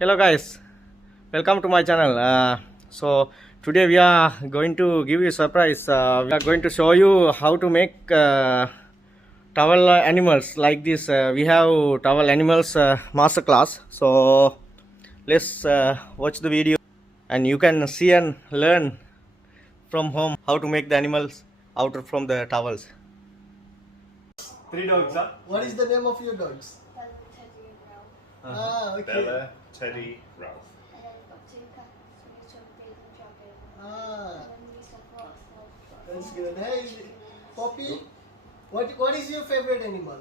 Hello guys, welcome to my channel. So today we are going to give you a surprise. We are going to show you how to make towel animals like this. We have towel animals master class. So let's watch the video and you can see and learn from home how to make the animals out from the towels. Three dogs, huh? What is the name of your dogs? Bella, Teddy, and Ralph. Ah, okay. Bella, Teddy, Ralph. And then we've got two cats, Rachel, Big, and Dragon. Ah, And then we used to have lots of that's good. Hey, Poppy, what is your favorite animal?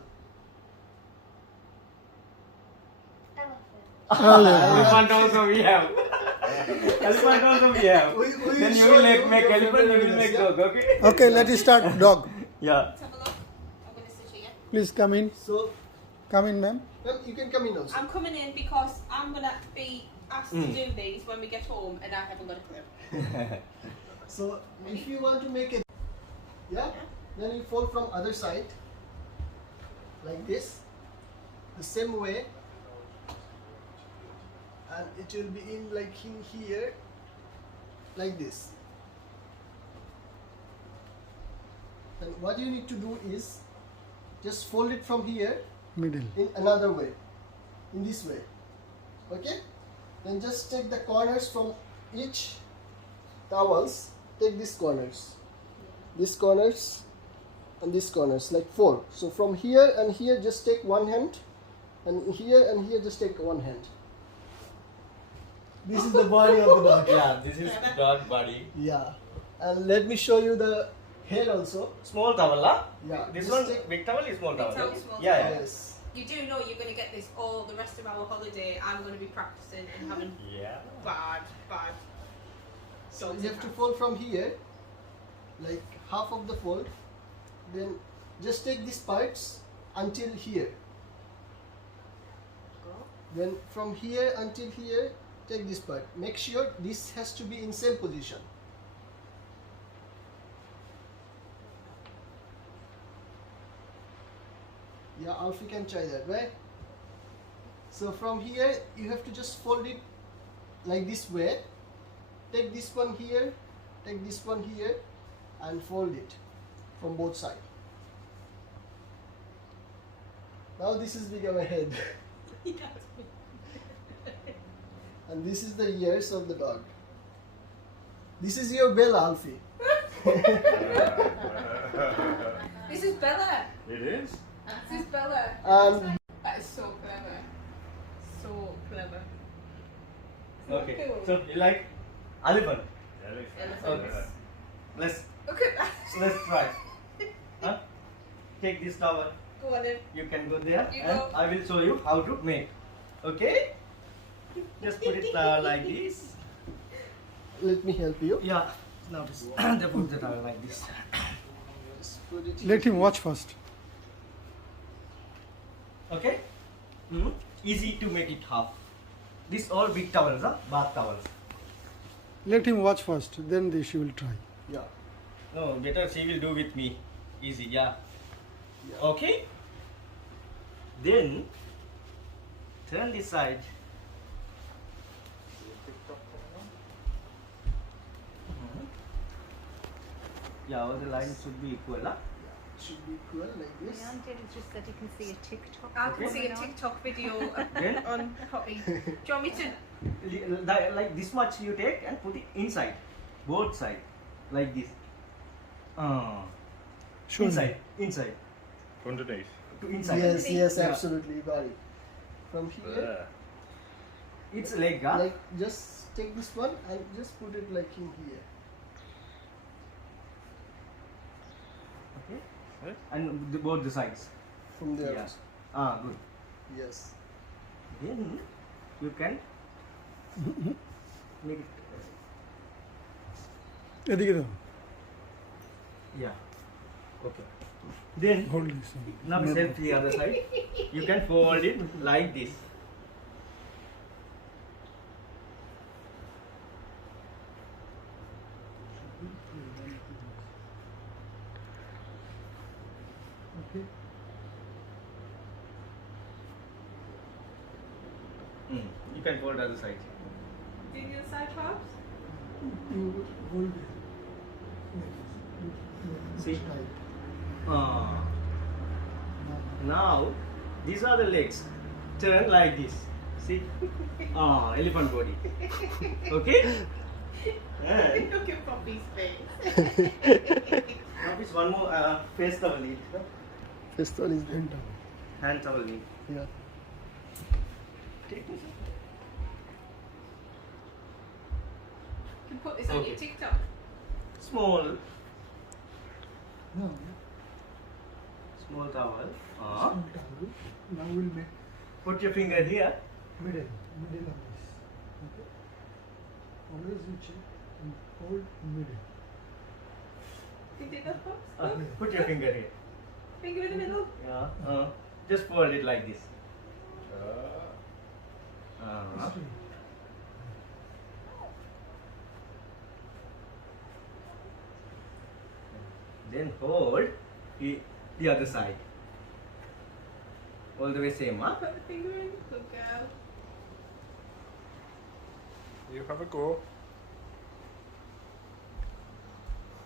elephant. Elephant also we have. Elephant also we have. Then you will make elephant, you will make dog, okay? Okay, let us start. Dog, Yeah. Let's have a look. I'm going to sit here. please come in. So, Come in, ma'am. you can come in also. I'm coming in because I'm gonna be asked to do these when we get home, and I haven't got a clue. So, if you want to make it, yeah, then you fold from other side, like this, the same way, and it will be in like in here, like this. And what you need to do is just fold it from here Middle. in another way, in this way, okay? Then just take the corners from each towels, take these corners, and these corners, like 4. So from here and here just take one hand, and here just take one hand. This is the body of the dog. Yeah, this is dog body. Yeah, and let me show you the head also. Small towel, huh? Yeah, This just one, take- big towel is small Big towel. towel is small Yeah, yeah. Yes. You do know you're gonna get this all the rest of our holiday. I'm gonna be practicing and having Yeah. bad. So you have to fold from here, like half of the fold. Then just take these parts until here. Then from here until here, take this part. Make sure this has to be in same position. Yeah, Alfie can try that, right? So from here, you have to just fold it like this way. Take this one here, take this one here, and fold it from both sides. Now this is become a head. And this is the ears of the dog. This is your bell, Alfie. This is Bella. It is? This is Bella. That is so clever. So clever. Okay. So you like elephant? Elephants. Okay. Let's Look at that. try. Huh? Take this towel. Go on in. You can go there, You and go. I will show you how to make. Okay? Just put it like this. Let me help you. Yeah. Now just put the towel like this. Just put it Let him watch first. Okay? Easy to make it half. This all big towels, huh? Bath towels. Let him watch first, then she will try. Yeah. No, better she will do with me. Easy, yeah. Yeah. Okay? Then turn this side. Yeah, all the lines should be equal, huh? Should be equal like this. Leon did is just said you can see a TikTok. I can Okay. see a TikTok video Then on Poppy. Do you want me to? like this much you take and put it inside, both side, like this. Show me. Inside, Underneath. to inside. Yes, yes, Yeah. absolutely, you got it. From here, There. It's leg, huh? like just take this one and just put it like in here. Okay. And both the sides. From there. Yeah. also. Good. Yes. Then you can make it. এদিকে দাও। Yeah. Okay. Then Hold this. now self the other side. You can fold it like this. Okay. You can fold other side. Do the other side, Pops? You hold it. See? Now, these are the legs. Turn like this. See? Elephant body. Okay? And Look at Poppy's face. now is one more face towel need. First one is the Hand towel need. yeah. Take this. You can put this on Okay. your TikTok. Small No, towel. small towel. Now we'll make Put your finger here. middle of this. Okay. Always you check and hold middle. You did that, Pops? Put your finger here. Finger in the middle. Yeah. Just fold it like this. Straight. Then hold the other side. All the way same, huh? Put the finger in. Good girl. You have a go.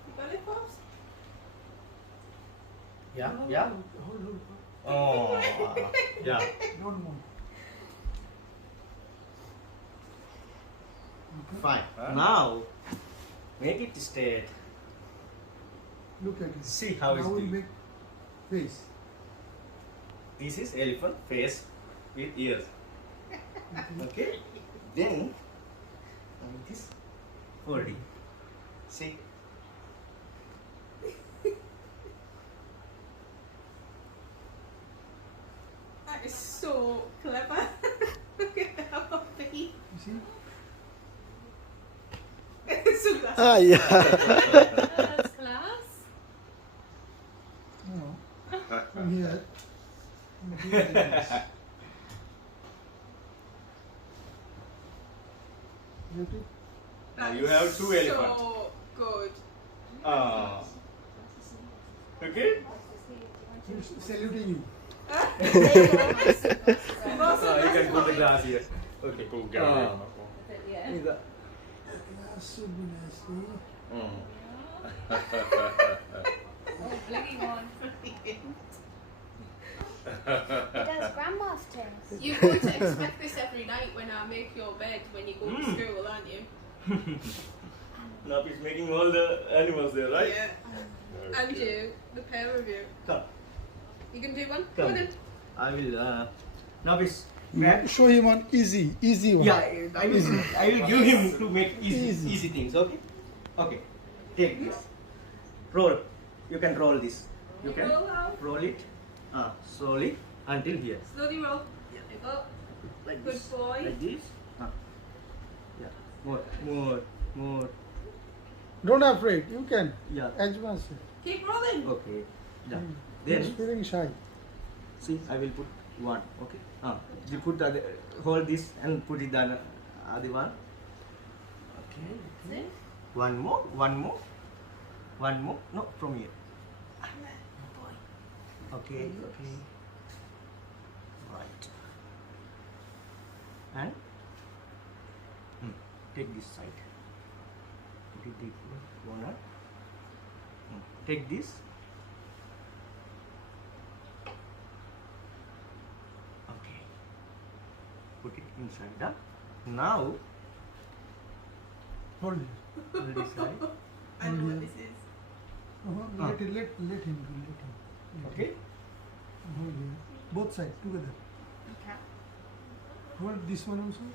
You got it, Pops? Yeah, No, yeah. Hold. Oh, yeah. Don't move. Okay. Fine. Now, make it straight. Look at it. See how it's now we'll doing. make face. This is elephant face with ears. Okay. Then, it is folding. See. That is so clever. Look at that, Poppy. You see? Sunglasses. Ah, yeah. That's class. No. From here. From here like this. You have to That You is have two elephants. So good. Okay. he's saluting you. You can put the glass here. Okay. Cool Gary on that one. Yeah. Glass would be nice. Eh? Oh, blingy one. It does grandma's things. You're going to expect this every night when I make your bed when you go to school, aren't you? Now he's making all the animals there, right? Yeah. And you, the pair of you. Come. You can do one? Come. Come on then. I will. Now he's. You show him on easy one. Yeah, I will give him to make easy things. Okay. Okay. Take this. Roll. You can roll this. You can Roll out. roll it. Slowly until here. Slowly roll. There you go. Like Good this. boy. Like this. Yeah. More. Don't afraid. You can. Yeah. Advance it. Keep rolling. Okay. Yeah. He's Then feeling shy. see, I will put one. Okay. You put the other, hold this and put it the other one. Okay. See? One more. No, from here. Okay. Right. And take this side. Put it deep corner. Take this. Okay. Put it inside the. Now, Hold it. hold this side. I know what this is. Let him do. Okay. Hold here. Both sides together. Okay. Hold this one also.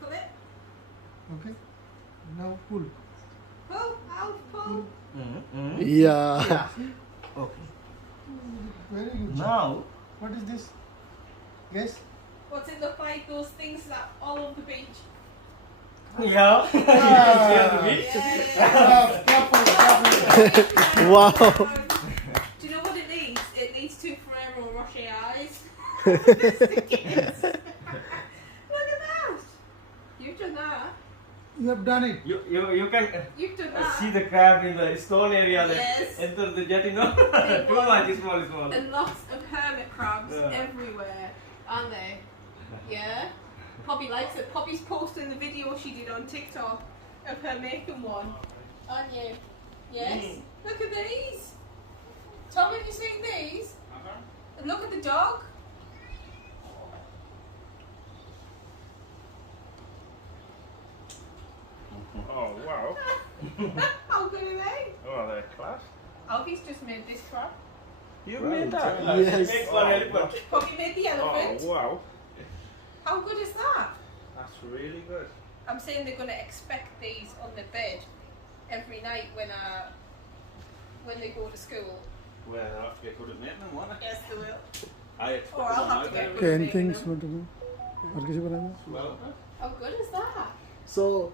Pull it. Okay. Now pull. Pull. Out. Pull. Yeah. Okay. Very good. Now, What is this? Guess. What's in the fight? Those things that all over the beach. yeah. Yeah. Wow. Do you know what it needs? It needs two Ferrero Rocher eyes. Kids. Look at that. You've done that. You have done it. You can You've done that. see the crab in the stone area that Yes. enter the jet, you know. Too much small. And lots of hermit crabs Yeah. everywhere, aren't they? Yeah? Poppy likes it. Poppy's posting the video she did on TikTok of her making one. Aren't you? Yes. Look at these. Tom, have you seen these? And look at the dog. Oh, wow. How good are they? Oh, they're class. Alfie's just made this crap. You Right, made that? Yes. Make one elephant. Poppy made the elephant. Oh, wow. How good is that? That's really good. I'm saying they're going to expect these on the bed every night when they go to school. Well, I'll have to get good at making them, won't I? Yes, they will. I expect Or I'll them have to out get there. good Okay, at anything making them. want to know? और किसी को रहना? Well, How good is that? So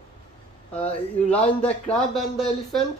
you line the crab and the elephant